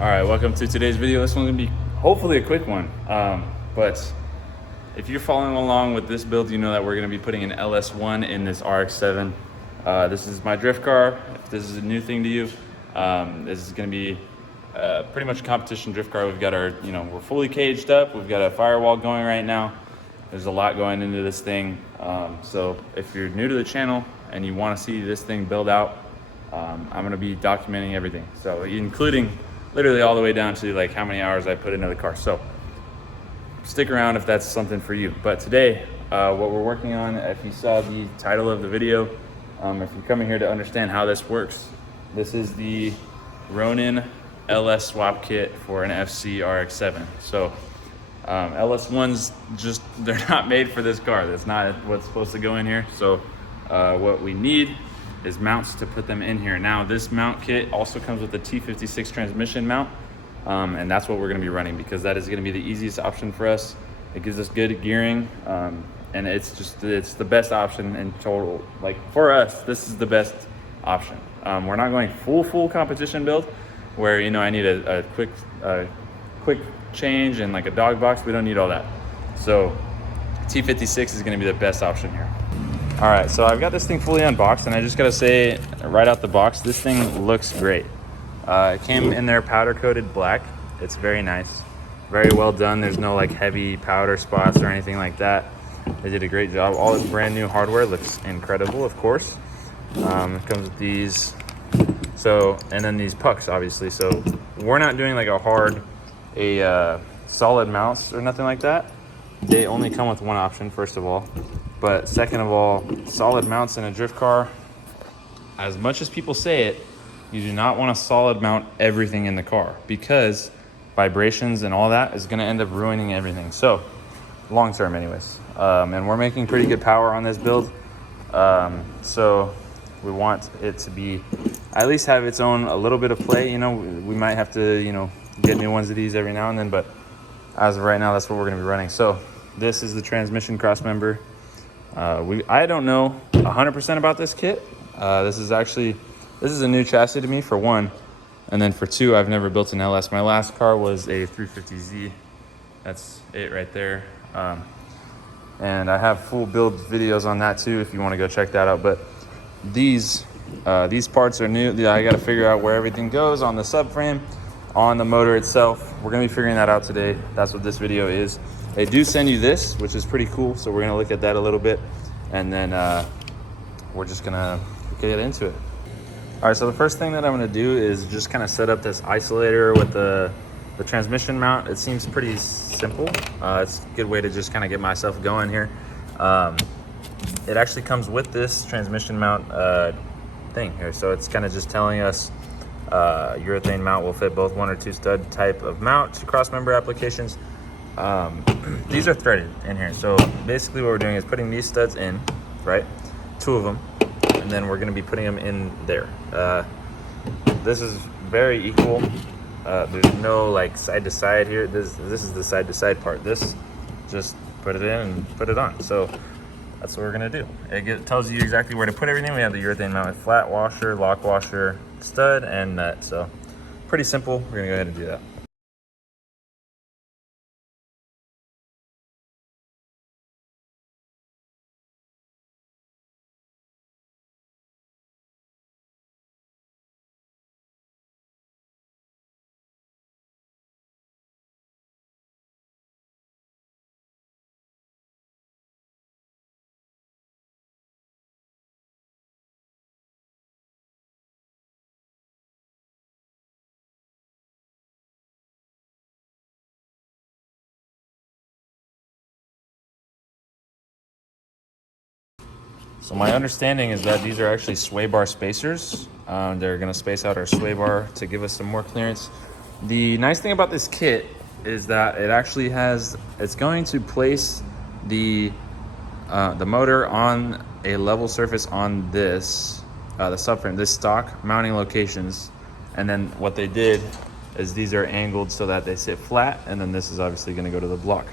All right, welcome to today's video. This one's gonna be hopefully a quick one. But if you're following along with this build, you know that we're gonna be putting an LS1 in this RX7. This is my drift car. If this is a new thing to you, this is gonna be pretty much a competition drift car. We've got our, we're fully caged up. We've got a firewall going right now. There's a lot going into this thing. So if you're new to the channel and you wanna see this thing build out, I'm gonna be documenting everything. So including literally all the way down to like how many hours I put into the car. So stick around if that's something for you. But today, what we're working on, if you saw the title of the video, if you're coming here to understand how this works, this is the Ronin LS swap kit for an FC RX7. So LS1s just, they're not made for this car. That's not what's supposed to go in here. So what we need is mounts to put them in here. Now this mount kit also comes with a T56 transmission mount, and that's what we're gonna be running because that is gonna be the easiest option for us. It gives us good gearing, and it's the best option in total. Like for us, this is the best option. We're not going full competition build where I need a quick change and like a dog box. We don't need all that. So T56 is gonna be the best option here. All right, so I've got this thing fully unboxed, and I just gotta say right out the box, this thing looks great. It came in there powder coated black. It's very nice, very well done. There's no like heavy powder spots or anything like that. They did a great job. All this brand new hardware looks incredible, of course. It comes with these, and then these pucks, obviously. So we're not doing like a solid mounts or nothing like that. They only come with one option, first of all. But second of all, solid mounts in a drift car, as much as people say it, you do not want to solid mount everything in the car because vibrations and all that is going to end up ruining everything. So long term anyways. And we're making pretty good power on this build. So we want it to be, at least have its own, a little bit of play. We might have to, get new ones of these every now and then, but as of right now, that's what we're going to be running. So this is the transmission cross member. I don't know 100% about this kit. This is a new chassis to me, for one, and then for two, I've never built an LS. My last car was a 350Z. That's it right there. And I have full build videos on that too if you want to go check that out. But these parts are new. I got to figure out where everything goes on the subframe, on the motor itself. We're gonna be figuring that out today. That's what this video is. They do send you this, which is pretty cool. So we're gonna look at that a little bit, and then we're just gonna get into it. All right, so the first thing that I'm gonna do is just kind of set up this isolator with the transmission mount. It seems pretty simple. It's a good way to just kind of get myself going here. It actually comes with this transmission mount thing here. So it's kind of just telling us urethane mount will fit both 1 or 2 stud type of mount to cross member applications. These are threaded in here. So basically what we're doing is putting these studs in, right? 2 of them, and then we're gonna be putting them in there. This is very equal. There's no like side to side here. This is the side to side part. This, just put it in and put it on. So that's what we're gonna do. It tells you exactly where to put everything. We have the urethane mount with flat washer, lock washer, stud, and nut. So pretty simple. We're gonna go ahead and do that. So my understanding is that these are actually sway bar spacers. They're gonna space out our sway bar to give us some more clearance. The nice thing about this kit is that it actually it's going to place the motor on a level surface on this, the subframe, this stock mounting locations. And then what they did is these are angled so that they sit flat, and then this is obviously gonna go to the block.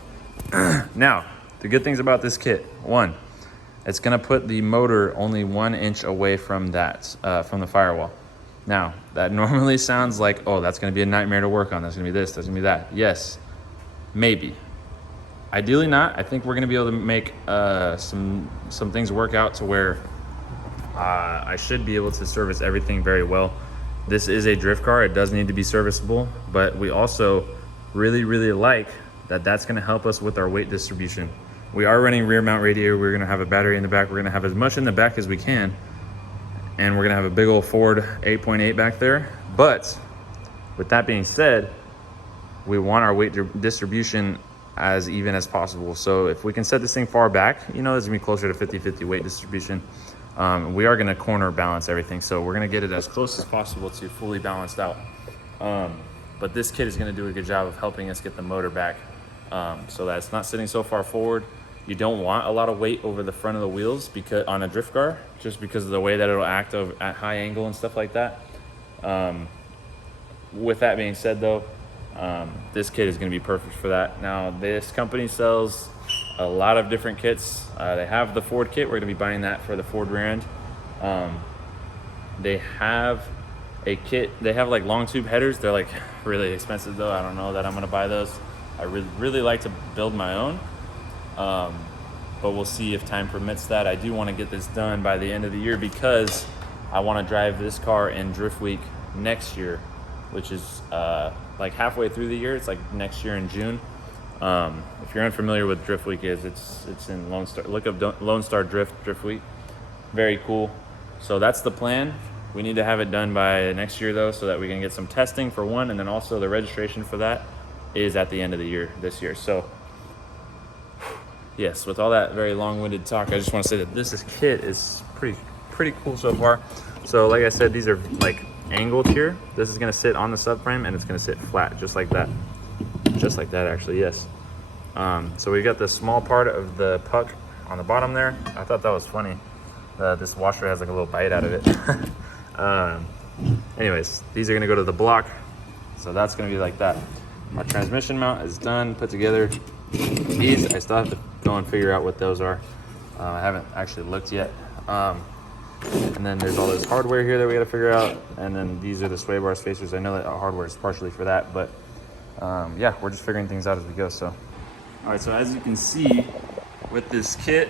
Now, the good things about this kit, one, it's gonna put the motor only 1 inch away from that, from the firewall. Now, that normally sounds like, oh, that's gonna be a nightmare to work on. That's gonna be this, that's gonna be that. Yes, maybe. Ideally not. I think we're gonna be able to make some things work out to where I should be able to service everything very well. This is a drift car. It does need to be serviceable, but we also really, really like that that's gonna help us with our weight distribution. We are running rear mount radiator. We're gonna have a battery in the back. We're gonna have as much in the back as we can. And we're gonna have a big old Ford 8.8 back there. But with that being said, we want our weight distribution as even as possible. So if we can set this thing far back, you know, it's gonna be closer to 50-50 weight distribution. We are gonna corner balance everything. So we're gonna get it as close as possible to fully balanced out. But this kit is gonna do a good job of helping us get the motor back so that it's not sitting so far forward. You don't want a lot of weight over the front of the wheels because on a drift car, just because of the way that it'll act at high angle and stuff like that. With that being said though, this kit is gonna be perfect for that. Now, this company sells a lot of different kits. They have the Ford kit. We're gonna be buying that for the Ford rear end. They have a kit, they have like long tube headers. They're like really expensive though. I don't know that I'm gonna buy those. I really like to build my own. But we'll see if time permits that. I do want to get this done by the end of the year because I want to drive this car in Drift Week next year, which is like halfway through the year. It's like next year in June. If you're unfamiliar with Drift Week is, it's in Lone Star. Look up Lone Star Drift Week. Very cool. So that's the plan. We need to have it done by next year though, so that we can get some testing for one, and then also the registration for that is at the end of the year this year. So yes, with all that very long-winded talk, I just want to say that this kit is pretty cool so far. So like I said, these are like angled here. This is going to sit on the subframe and it's going to sit flat just like that. Just like that actually, yes. So we got the small part of the puck on the bottom there. I thought that was funny. This washer has like a little bite out of it. Anyways, these are going to go to the block. So that's going to be like that. Our transmission mount is done, put together. These, I still have to go and figure out what those are. I haven't actually looked yet. And then there's all this hardware here that we got to figure out. And then these are the sway bar spacers. I know that hardware is partially for that, but yeah, we're just figuring things out as we go. So, all right. So as you can see with this kit,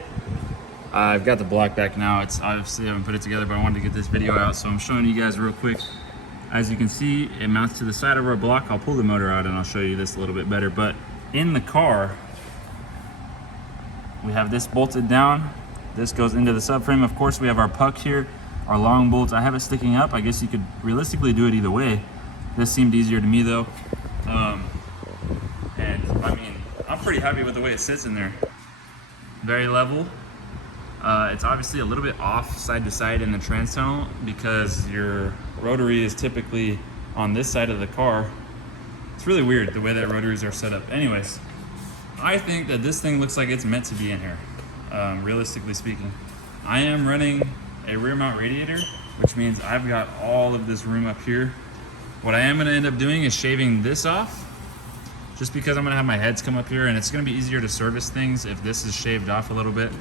I've got the block back now. It's obviously I haven't put it together, but I wanted to get this video out, so I'm showing you guys real quick. As you can see, it mounts to the side of our block. I'll pull the motor out and I'll show you this a little bit better. But in the car, we have this bolted down. This goes into the subframe. Of course, we have our puck here, our long bolts. I have it sticking up. I guess you could realistically do it either way. This seemed easier to me though. And I mean, I'm pretty happy with the way it sits in there. Very level. It's obviously a little bit off side to side in the trans tunnel because your rotary is typically on this side of the car. It's really weird the way that rotaries are set up. Anyways, I think that this thing looks like it's meant to be in here, realistically speaking. I am running a rear mount radiator, which means I've got all of this room up here. What I am gonna end up doing is shaving this off, just because I'm gonna have my heads come up here and it's gonna be easier to service things if this is shaved off a little bit.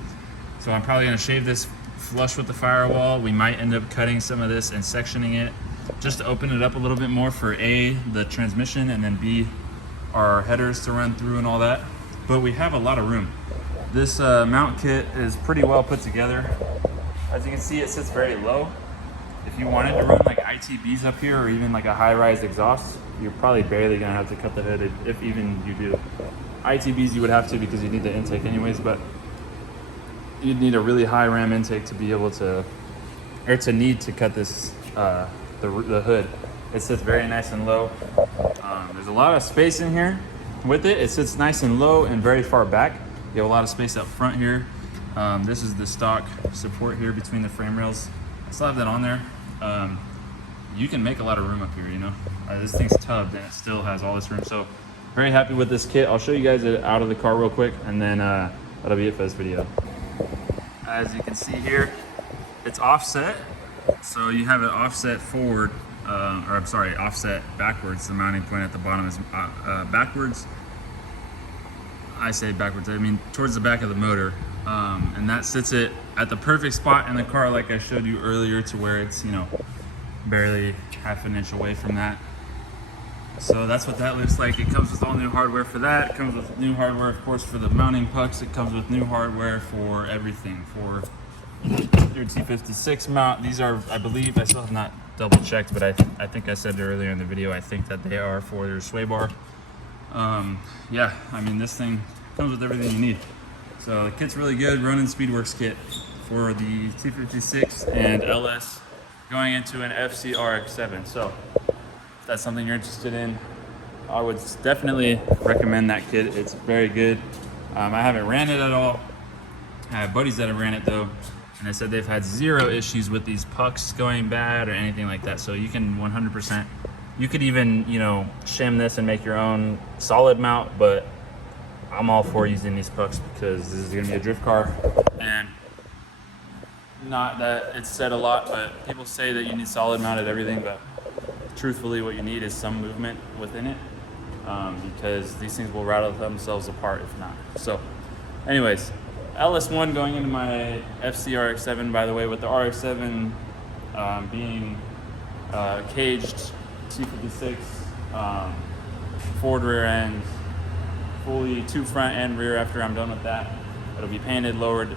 So I'm probably gonna shave this flush with the firewall. We might end up cutting some of this and sectioning it just to open it up a little bit more for A, the transmission, and then B, our headers to run through and all that. But we have a lot of room. This mount kit is pretty well put together. As you can see, it sits very low. If you wanted to run like ITBs up here or even like a high-rise exhaust, you're probably barely gonna have to cut the hood if even you do. ITBs you would have to because you need the intake anyways, but you'd need a really high ram intake to be able to, or to need to cut this, the hood. It sits very nice and low. There's a lot of space in here with it. It sits nice and low and very far back. You have a lot of space up front here. This is the stock support here between the frame rails. I still have that on there. You can make a lot of room up here, you know. This thing's tubbed and it still has all this room. So very happy with this kit. I'll show you guys it out of the car real quick and then that'll be it for this video. As you can see here, it's offset. So you have it offset forward, or I'm sorry, offset backwards. The mounting point at the bottom is backwards. I say backwards, I mean towards the back of the motor. And that sits it at the perfect spot in the car like I showed you earlier, to where it's, you know, barely half an inch away from that. So that's what that looks like. It comes with all new hardware for that. It comes with new hardware, of course, for the mounting pucks. It comes with new hardware for everything. For your T56 mount, these are, I believe, I still have not double checked, but I think I said earlier in the video, I think that they are for your sway bar. Yeah, I mean, this thing comes with everything you need. So the kit's really good. Ronin Speedworks kit for the T56 and LS going into an FC RX7. So if that's something you're interested in, I would definitely recommend that kit. It's very good. I haven't ran it at all. I have buddies that have ran it though, and they said they've had zero issues with these pucks going bad or anything like that. So you can 100%, you could even, you know, shim this and make your own solid mount, but I'm all for using these pucks because this is gonna be a drift car. And not that it's said a lot, but people say that you need solid mounted everything, but truthfully what you need is some movement within it, because these things will rattle themselves apart if not. So anyways, LS1 going into my FC RX7, by the way, with the RX7 being caged T56, forward rear end, fully 2 front and rear after I'm done with that. It'll be painted, lowered,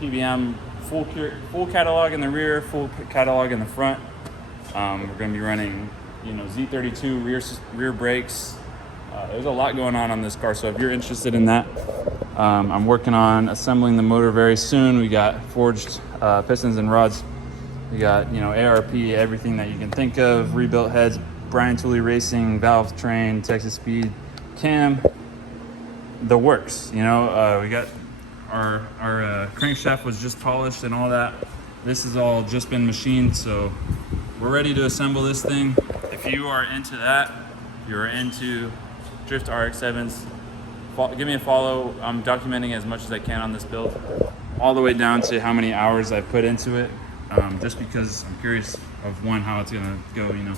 PBM, full catalog in the rear, full catalog in the front. We're going to be running, you know, Z32 rear brakes. There's a lot going on this car, so if you're interested in that, I'm working on assembling the motor very soon. We got forged pistons and rods. We got, you know, ARP, everything that you can think of, rebuilt heads, Brian Tooley Racing, valve train, Texas Speed, cam, the works. You know, we got our crankshaft was just polished and all that. This has all just been machined, so we're ready to assemble this thing. If you are into that, if you're into Drift RX7s, give me a follow. I'm documenting as much as I can on this build, all the way down to how many hours I've put into it, just because I'm curious of how it's gonna go, you know.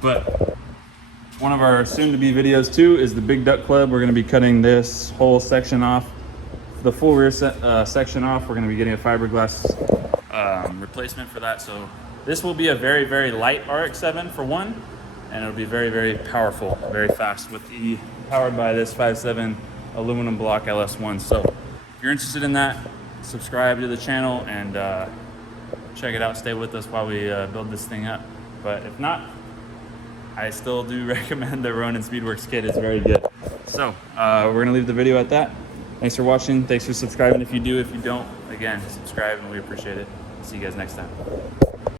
But one of our soon-to-be videos too is the Big Duck Club. We're gonna be cutting this whole section off, the full rear section off. We're gonna be getting a fiberglass replacement for that. So this will be a very, very light RX7 for one, and it'll be very, very powerful, very fast, with the powered by this 5.7 aluminum block LS1. So if you're interested in that, subscribe to the channel and check it out. Stay with us while we build this thing up. But if not, I still do recommend the Ronin Speedworks kit. It's very good. So we're gonna leave the video at that. Thanks for watching. Thanks for subscribing if you do. If you don't, again, subscribe and we appreciate it. See you guys next time.